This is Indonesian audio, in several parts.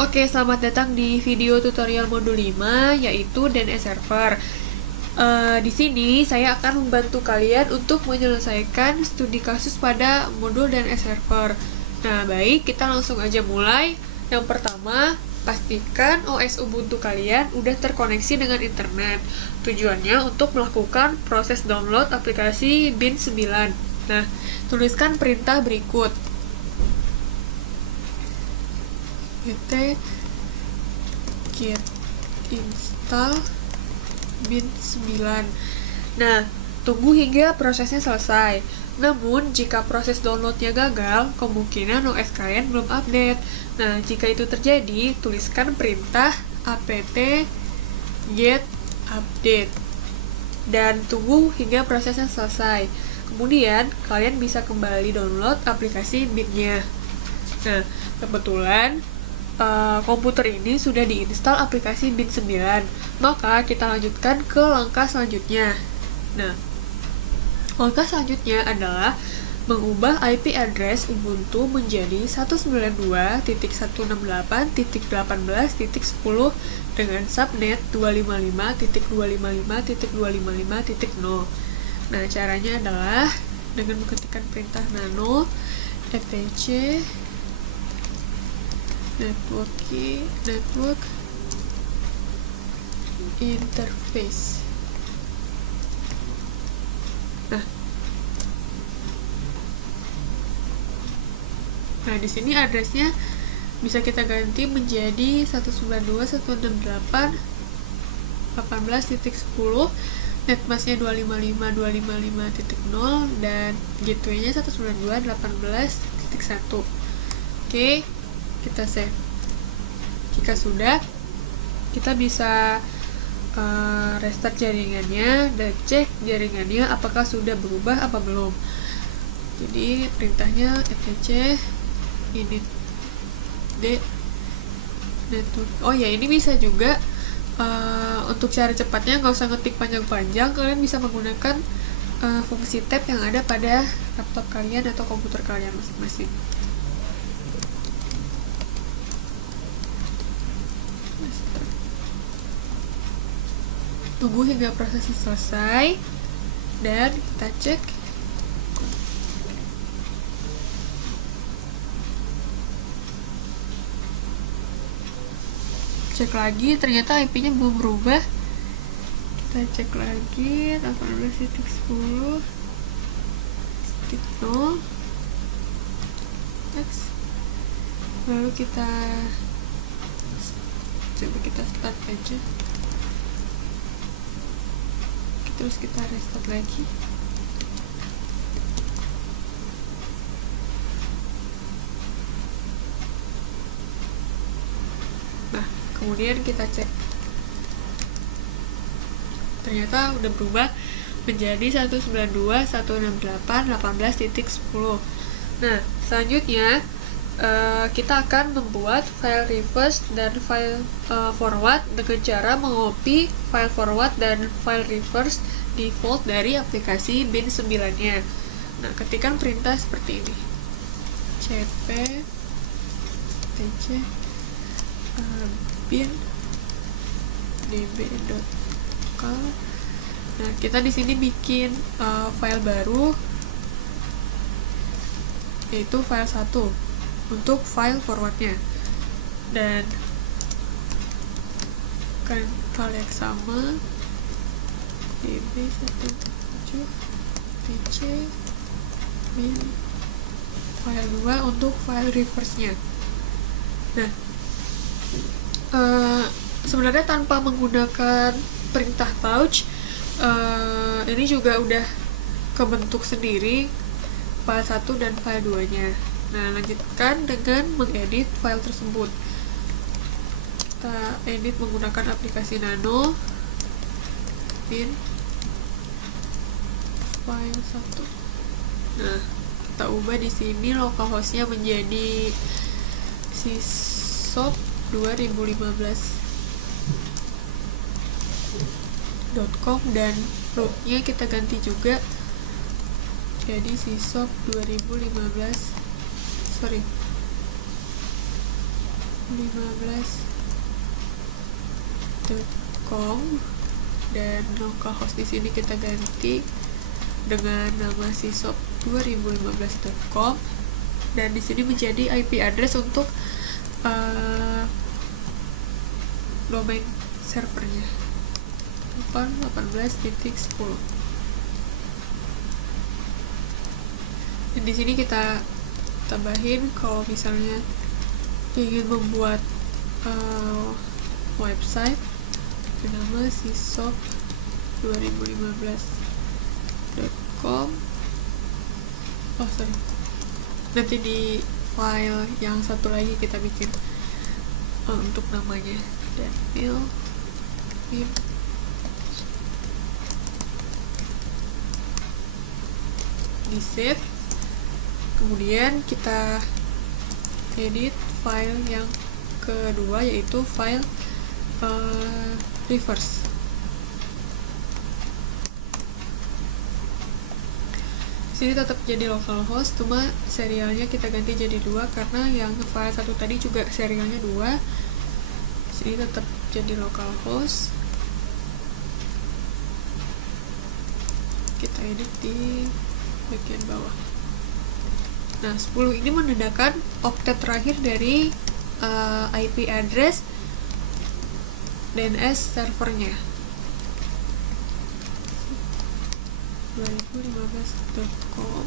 Oke, selamat datang di video tutorial modul 5 yaitu DNS server. Di sini saya akan membantu kalian untuk menyelesaikan studi kasus pada modul DNS server. Nah, baik, kita langsung aja mulai. Yang pertama, pastikan OS Ubuntu kalian udah terkoneksi dengan internet. Tujuannya untuk melakukan proses download aplikasi bin 9. Nah, tuliskan perintah berikut. Git install bin 9. Nah, tunggu hingga prosesnya selesai. Namun, jika proses downloadnya gagal, kemungkinan OS kalian belum update. Nah, jika itu terjadi, tuliskan perintah apt get update dan tunggu hingga prosesnya selesai. Kemudian, kalian bisa kembali download aplikasi bin-nya. Nah, kebetulan komputer ini sudah diinstal aplikasi bin 9, maka kita lanjutkan ke langkah selanjutnya. Nah, langkah selanjutnya adalah mengubah IP address Ubuntu menjadi 192.168.18.10 dengan subnet 255.255.255.0. Nah, caranya adalah dengan mengetikkan perintah nano etc network interface. Nah, di sini addressnya bisa kita ganti menjadi 192.168.18.10, netmasknya 255.255.0 dan gateway-nya 192.18.1. Oke, kita save. Jika sudah, kita bisa restart jaringannya dan cek jaringannya apakah sudah berubah apa belum. Jadi perintahnya etc init d network. Oh ya, ini bisa juga untuk cara cepatnya nggak usah ngetik panjang-panjang, kalian bisa menggunakan fungsi tab yang ada pada laptop kalian atau komputer kalian masing-masing. Tunggu hingga prosesnya selesai dan kita cek. Cek lagi, ternyata IP-nya belum berubah. Kita cek lagi 18.10.0. Next. Lalu kita coba kita start aja. Terus kita restart lagi. Nah, kemudian kita cek. Ternyata udah berubah menjadi 192.168.18.10. Nah, selanjutnya kita akan membuat file reverse dan file forward dengan cara mengcopy file forward dan file reverse default dari aplikasi bin 9-nya. Nah, ketikkan perintah seperti ini. cp tc bin db.cal. Nah, kita di sini bikin file baru yaitu file 1 untuk file forwardnya, dan kan file yang sama db17 tc bin file 2 untuk file reverse-nya. Nah, sebenarnya tanpa menggunakan perintah pouch, ini juga udah kebentuk sendiri file 1 dan file 2-nya. Nah, lanjutkan dengan mengedit file tersebut. Kita edit menggunakan aplikasi nano bin file 1. Nah, kita ubah di sini localhost-nya menjadi sysop 2015.com dan root-nya kita ganti juga jadi sysop 2015 2015.com dan localhost di sini kita ganti dengan nama sysop2015.com dan di sini menjadi IP address untuk domain servernya 18.10. Dan di sini kita tambahin kalau misalnya ingin membuat website bernama sysop2015.com. Oh sorry, nanti di file yang satu lagi kita bikin untuk namanya Daniel in di save, kemudian kita edit file yang kedua yaitu file reverse. Sini tetap jadi localhost, cuma serialnya kita ganti jadi 2 karena yang file satu tadi juga serialnya 2. Sini tetap jadi localhost. Kita edit di bagian bawah. Nah, 10 ini menandakan oktet terakhir dari IP address DNS servernya 2015.com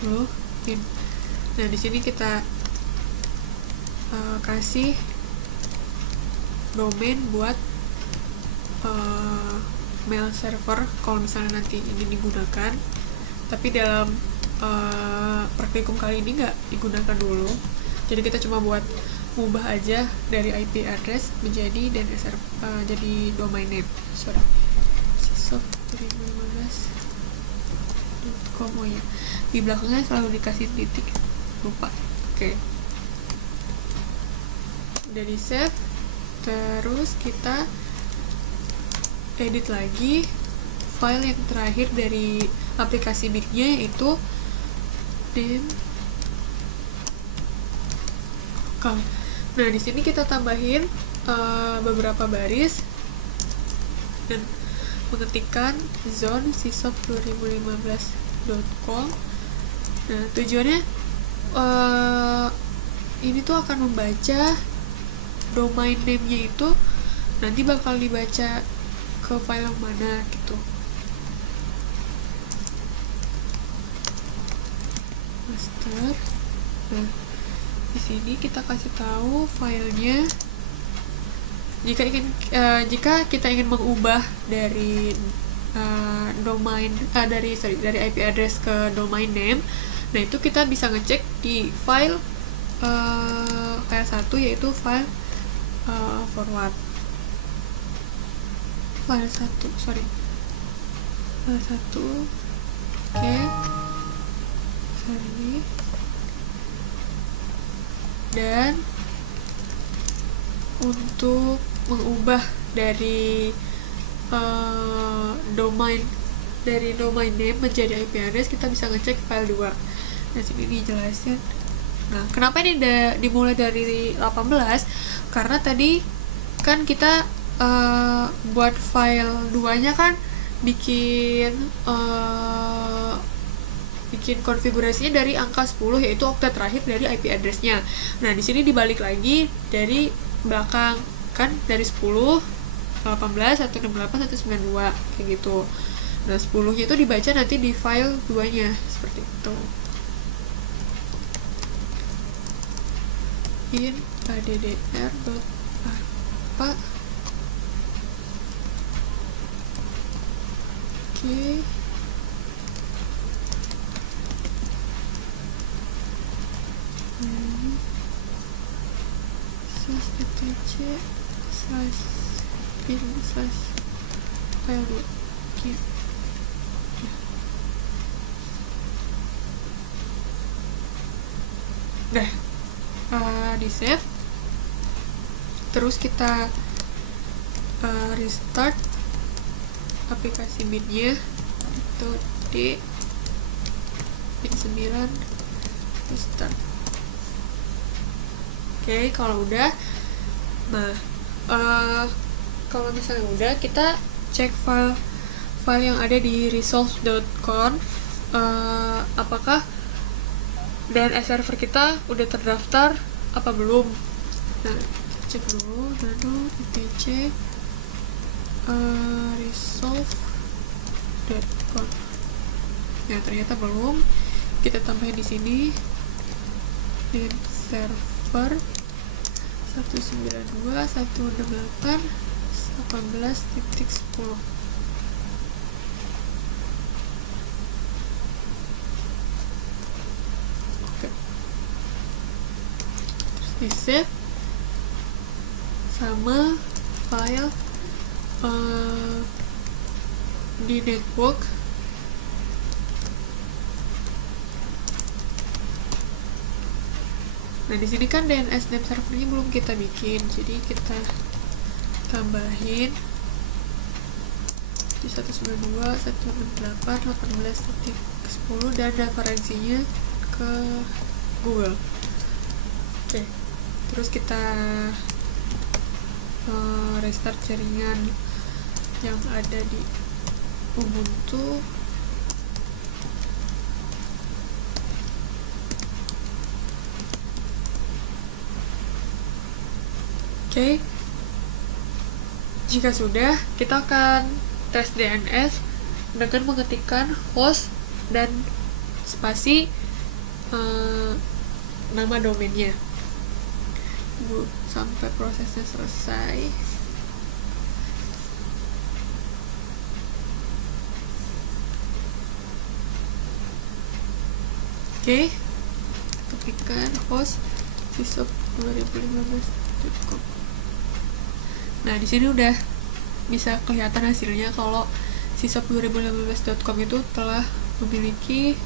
10 in. Nah, di sini kita kasih domain buat mail server kalau misalnya nanti ini digunakan, tapi dalam praktikum kali ini nggak digunakan dulu, jadi kita cuma buat ubah aja dari IP address menjadi DNS jadi domain name. Sorry, sysop2015.com. oh ya, di belakangnya selalu dikasih titik, lupa. Oke. Udah di save, terus kita edit lagi file yang terakhir dari aplikasi mic-nya, yaitu name. Nah, di sini kita tambahin beberapa baris dan mengetikkan zone sysop2015.com. Nah, tujuannya ini tuh akan membaca domain name-nya itu nanti bakal dibaca ke file yang mana gitu. Master. Nah, di sini kita kasih tahu filenya. Jika kita ingin mengubah dari domain dari IP address ke domain name, nah itu kita bisa ngecek di file satu, yaitu file forward. File 1. Oke. Sorry. Dan untuk mengubah dari domain name menjadi IP address, kita bisa ngecek file 2. Nah, sini dijelasin. Nah, kenapa ini dimulai dari 18? Karena tadi kan kita buat file 2-nya kan bikin konfigurasinya dari angka 10, yaitu oktet terakhir dari IP address-nya. Nah, di sini dibalik lagi dari belakang, kan dari 10, 18, 168, 192 kayak gitu. Nah, 10-nya itu dibaca nanti di file 2-nya seperti itu. In addr.apa. Oke. /etc/bin/file 2. Oke. Nah, di save, terus kita restart aplikasi bin-nya itu di bin 9 restart. Oke, kalau udah, nah kalau misalnya udah, kita cek file yang ada di resolve.conf, apakah DNS server kita udah terdaftar apa belum. Nah, cek dulu nano etc resolve.conf. Ya, ternyata belum. Kita tambahin di sini DNS server 192.168.18.10. Oke. Terus di save sama file di network. Nah, di sini kan DNS name servernya belum kita bikin, jadi kita tambahin di 192.168.18.10 dan referensinya ke Google. Oke, terus kita restart jaringan yang ada di Ubuntu. Oke, jika sudah, kita akan tes DNS dengan mengetikkan host dan spasi nama domainnya. Tunggu sampai prosesnya selesai. Oke, ketikkan host sysop2015.com. Nah, di sini udah bisa kelihatan hasilnya kalau sysop2015.com itu telah memiliki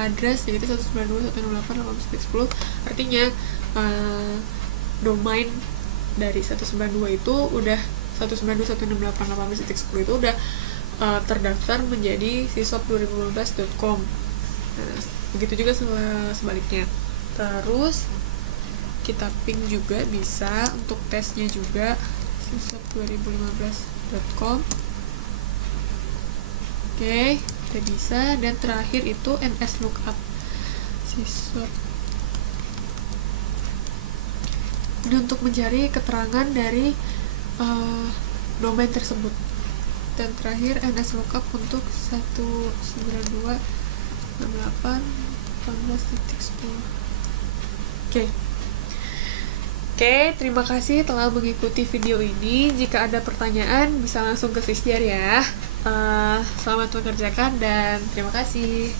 address yaitu 192.168.18.10. Artinya domain dari 192 itu udah 192.168.18.10 itu udah terdaftar menjadi sysop2015.com. Nah, begitu juga sebaliknya. Terus kita ping juga bisa untuk tesnya juga sysop2015.com. Oke, kita bisa. Dan terakhir itu nslookup sysop. Ini untuk mencari keterangan dari domain tersebut. Dan terakhir nslookup untuk 192.168.18.10. Oke, terima kasih telah mengikuti video ini. Jika ada pertanyaan, bisa langsung ke Sistiar ya. Selamat mengerjakan dan terima kasih.